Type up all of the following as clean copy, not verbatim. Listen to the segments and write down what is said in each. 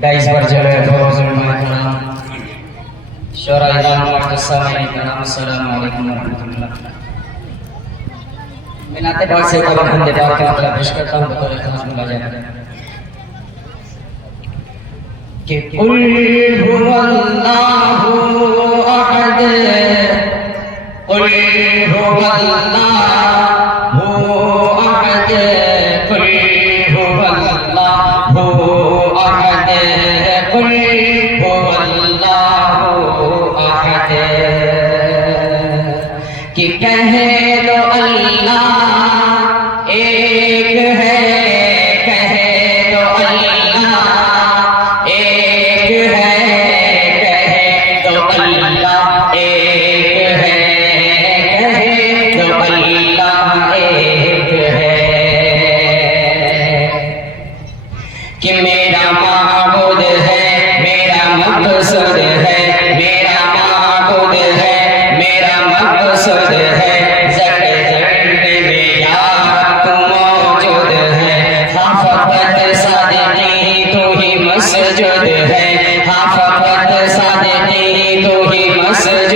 Guys berjalan Fauzul Maikana Syara Idam Martusami Assalamualaikum warahmatullahi wabarakatuh। मैं नाते बात से कभी बंदे बात के मतलब पेश करता हूँ बतौर खास मुलाज़ा कि कुल हुवल्लाहु अहद कुल हुवल्लाहु अहद कुल हुवल्लाहु अहद कुल हुवल्लाहु अहद कि कह दो अल्लाह एक है, कह दो अल्लाह एक है, कह दो अल्लाह एक है, कह दो अल्लाह एक है कि मेरा माबूद है, मेरा मकसद है, मेरा माबूद है, मेरा मकसद है, मस्जिद है हाँ फकत सादती तू ही मस्जिद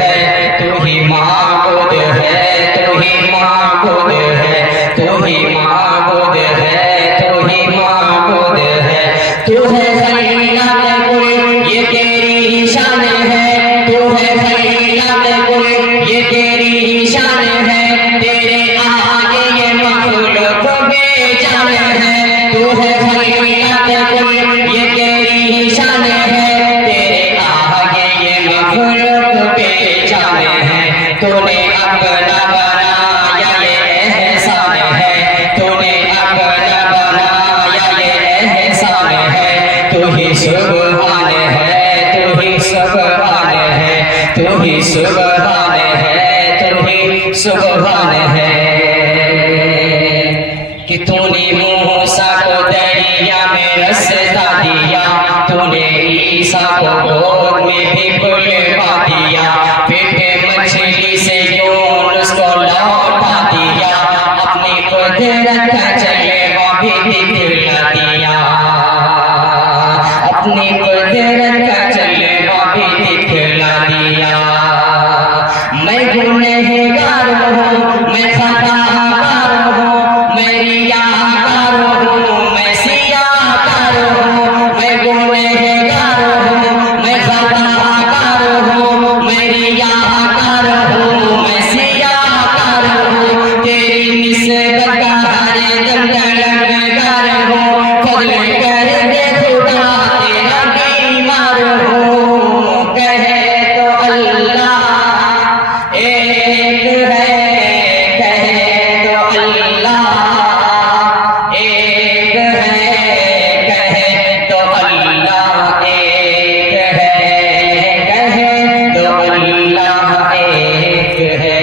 है, तू ही माबूद है, तू ही माबूद है, तू ही माबूद है, तू ही माबूद है, तू है खलीलात कुल ये तेरी शान है, तू है खलीलात कुल ये तेरी शान है, तेरे आगे ये मखलूक बेजान है, तू है खलीलात कुल ये तेरी शान है, तेरे आगे ये मखलूक बेजान है, तूने अपना बनाया ये एहसान है, तूने अपना बनाया ये एहसान है, तू ही सुभान है, तू ही सुभान है, तू ही सुभान है, तू ही सुभान है कि तूने मूसा को दरिया में रास्ता दिया, तूने ईसा को गोद में भी बुलवा दिया, पेटे मछली से यूनुस को लौटा दिया, अपनी कुदरत का जलवा भी दिखला दिया, अपनी कुदरत का जलवा भी दिखला दिया। मैं गुनहगार हूँ, मैं खताकार हूँ, मैं रियाकार हूँ, मैं सियाकार हूँ, मैं गुनहगार हूँ, मैं खताकार हूँ, मैं रियाकार हूँ, मैं सियाकार हूँ, तेरी निस्बत का हर दम तलबगार हूँ, फज़ल कर दे खुदा तेरा बीमार हूँ, कह तो अल्लाह एक है, कह तो अल्लाह एक है, कह तो अल्लाह एक है, कह तो अल्लाह एक है।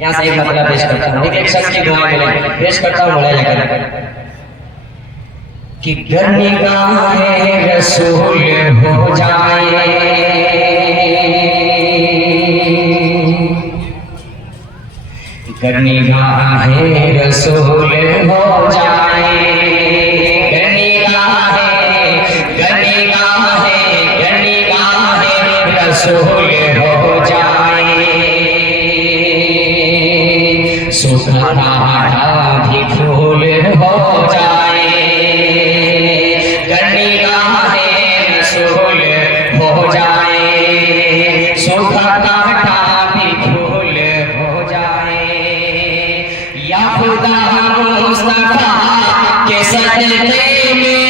यहाँ से एक मतलब पेश करता हूँ, एक शख्स की दुआ मिले पेश करता हूँ बोला जाकर कि गर निगाहे रसूल हो जाए, गर निगाहे रसूल हो जाए, गर निगाहे रसूल हो जाए, सूखा भी फूल हो जाए, गर निगाहे रसूल हो जाए, सूखा कांटा भी फूल हो जाए, या खुदा मुस्तफा के सदक़े में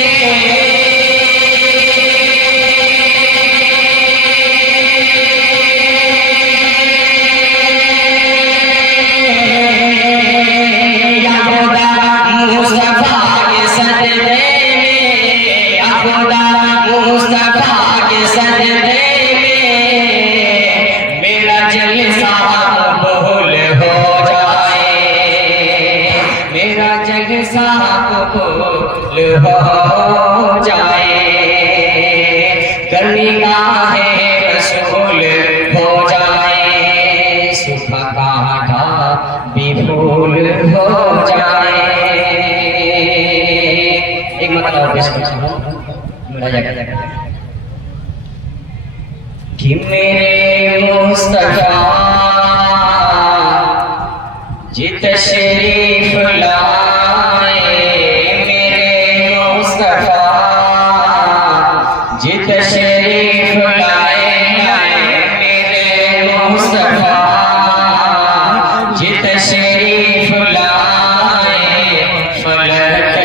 हो जाए, गर निगाहे रसूल हो जाए, सूखा कांटा भी फूल हो जाए। एक मतलब पेश करता हूँ कि मेरे मुस्तफा जित शरीफ लाए, मेरे मुस्तफा जित शरीफ लाए, मेरे मुस्तफा जित शरीफ लाए, फलक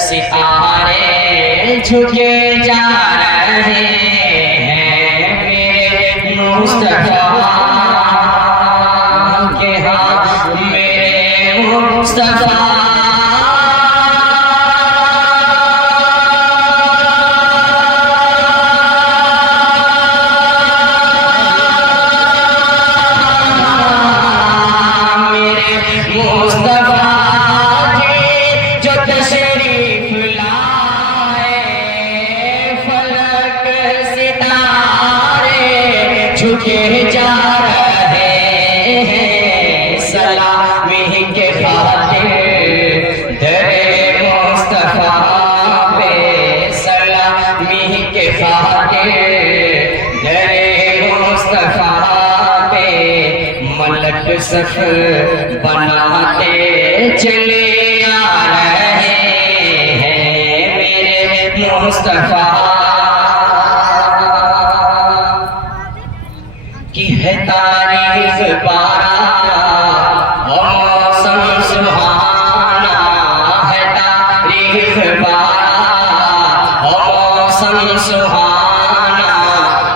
सितारे झुके जा रहे हैं मेरे मुस्तफा के, हाँ मेरे मुस्तफा झुके जा रहे हैं सलामी के खातिर दरे मुस्तफा पे, सलामी के खातिर दरे मुस्तफा पे, मलक सफ बनाते चले आ रहे हैं मेरे मुस्तफा की है तारीफ बारा मौसम सुहाना, है तारीफ बारा मौसम सुहाना,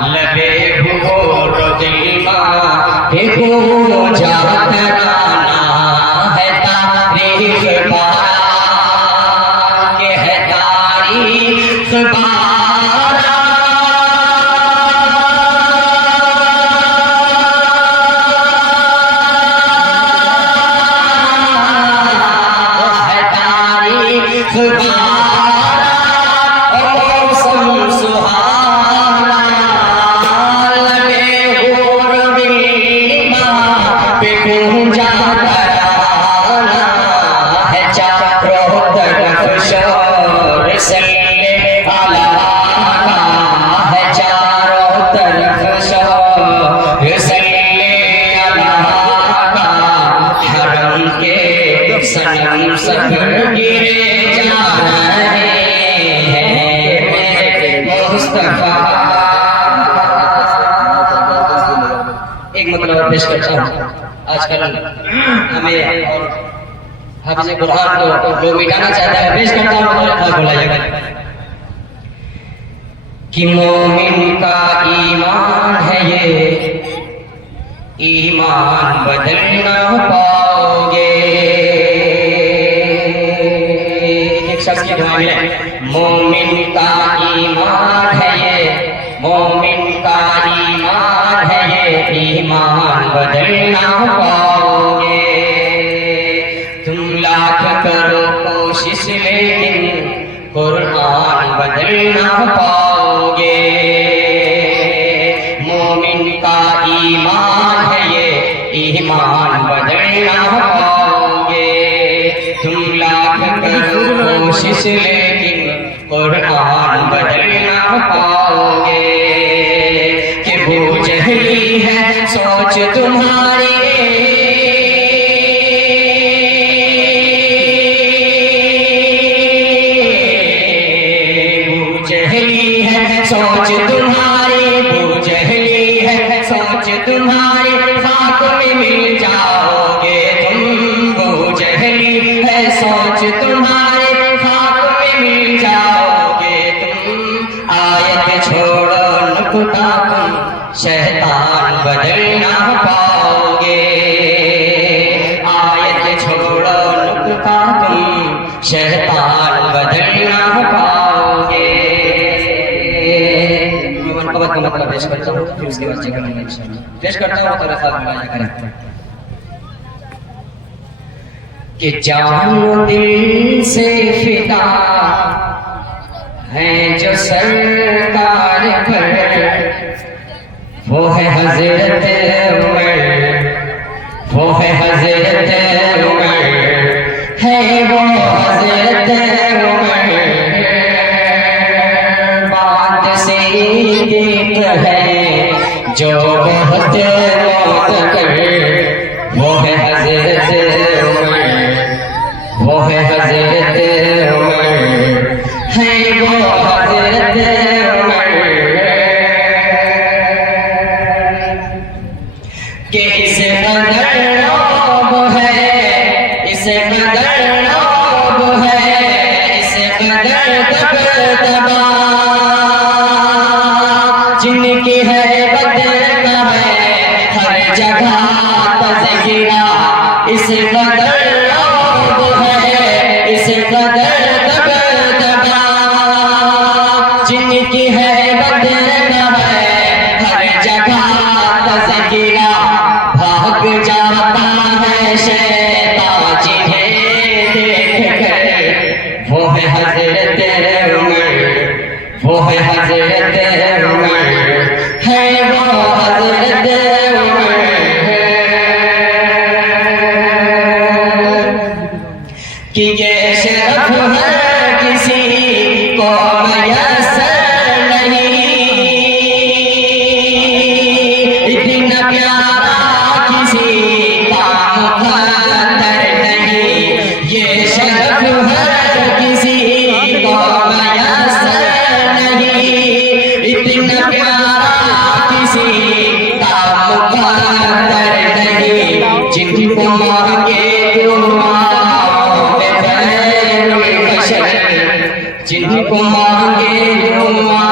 लबे भूर दिलमा देखो जात राना, है तारीफ बारा के, है तारीफ बारा मौसम सुहाना, लगे और बिल्मा पे गूंजा तराना, है चारों तरफ शोर सल्ले अला का, है चारों तरफ शोर सल्ले अला का, हरम के सनम सब गिरे जा रहे हैं मेरे मुस्तफा। एक मतलब पेश करता हूँ, आजकल हमें हाफिज़ कुरान को जो मिटाना चाहता है, पेश करता हूँ और बोला जाएगा कि मोमिन का ईमान है ये, ईमान बदल ना पाओगे। एक शख्स की दुआ मिले, मोमिन का ईमान है ये, मोमिन का ईमान है ये, ईमान बदल ना पाओगे। तुम लाख करो कोशिश लेकिन कुरान बदल ना पाओगे। मोमिन का ईमान है ये, ईमान बदल ना पाओगे। तुम लाख करो कोशिश लेकिन कुरान बदल ना पाओगे। कि वो जहली है सोच तुम्हारी, सोच तुम्हारी, बूझली है सोच तुम्हारी, खाक में मिल जाओगे तुम। बूझली है सोच तुम्हारी, खाक में मिल जाओगे तुम। आयत छोड़ो नुक्ता तुम, शैतान बदल ना पाओगे। आयत छोड़ो नुक्ता तुम, शैतान बदल ना पाओगे। का मतलब पेश करता हूँ, फिर उसके बाद जिक्र करेंगे इंशाअल्लाह। पेश करता हूँ तो रफा बनाया करें कि जान दिल से फिदा है जो सरकार पर, वो है हजरत उमर, वो है हजरत उमर, है वो हजरत उमर। है, जो बहुत मोहतकर वो है हजरत उमर, वो है हजरत उमर, है वो हजरत उमर। कि इस कदर रौब है, इस कदर रौब है, इस कदर दबदबा, जिनकी है बदका है हर जगह तज़किरा। इस कदर रौब है, इस कदर दबदबा, जिनकी है बदका है हर जगह तज़किरा। भाग जाता है शैतान जिन्हें देख कर, वो है हजरत उमर, वो है हजरत उमर, है वो हजरत उमर। कि ये शरफ है किसी को मयस्सर नहीं, इतना प्यारा किसी का मुक़द्दर नहीं। ये शरफ है किसी को मयस्सर नहीं, इतना प्यारा किसी का मुक़द्दर नहीं। जिनको मांगे दुआओं में खैरुल बशर, जिनको मांगे दुआ